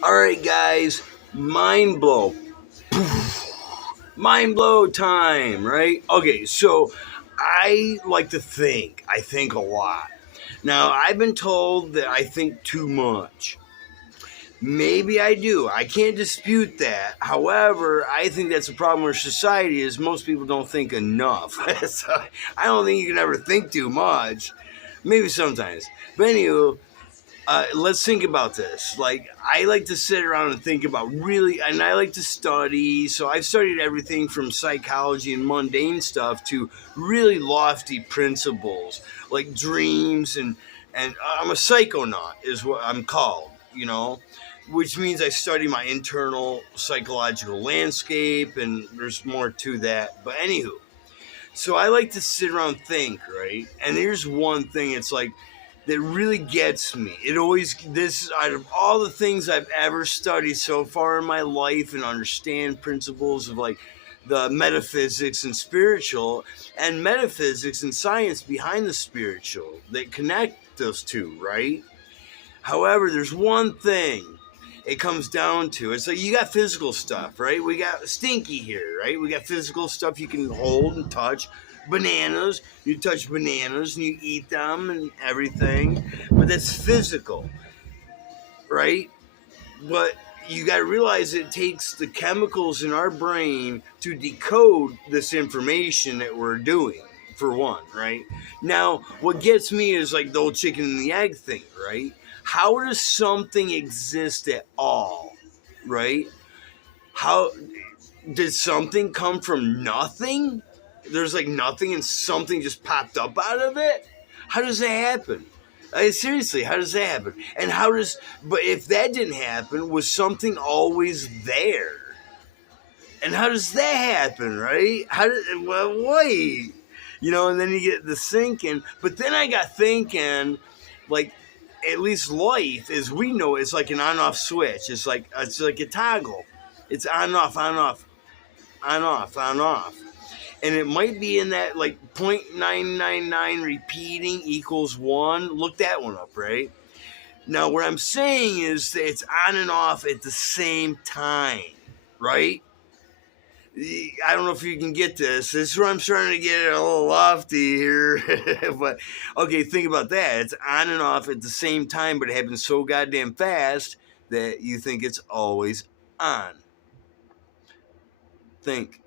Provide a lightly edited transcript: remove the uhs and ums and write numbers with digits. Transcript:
All right, guys, mind blow. Mind blow time, right? Okay, so I like to think. I think a lot. Now, I've been told that I think too much. Maybe I do. I can't dispute that. However, I think that's a problem with society is most people don't think enough. So I don't think you can ever think too much. Maybe sometimes. But anywho, let's think about this. Like, I like to sit around and think about really, and I like to study. So I've studied everything from psychology and mundane stuff to really lofty principles, like dreams and I'm a psychonaut, is what I'm called. Which means I study my internal psychological landscape, and there's more to that. But anywho, so I like to sit around and think, right? And here's one thing. It's like that really gets me. It always this out of all the things I've ever studied so far in my life and understand principles of like the metaphysics and spiritual and metaphysics and science behind the spiritual that connect those two, right? However, there's one thing it comes down to. It's like you got physical stuff, right? We got Stinky here, right? We got physical stuff you can hold and touch. Bananas, you touch bananas and you eat them and everything. But that's physical, right? But you got to realize it takes the chemicals in our brain to decode this information that we're doing, for one, right? Now, what gets me is like the old chicken and the egg thing, right? How does something exist at all, right? How did something come from nothing? There's like nothing and something just popped up out of it? How does that happen? Seriously, how does that happen? And but if that didn't happen, was something always there? And how does that happen, right? Well, wait. And then you get the thinking. But then I got thinking, like, at least life, as we know, it's like an on-off switch. It's like a toggle. It's on-off, on-off, on-off. And it might be in that like 0.999 repeating equals 1. Look that one up, right? Now, what I'm saying is that it's on and off at the same time, right? I don't know if you can get this. This is where I'm starting to get a little lofty here. But, okay, think about that. It's on and off at the same time, but it happens so goddamn fast that you think it's always on. Think.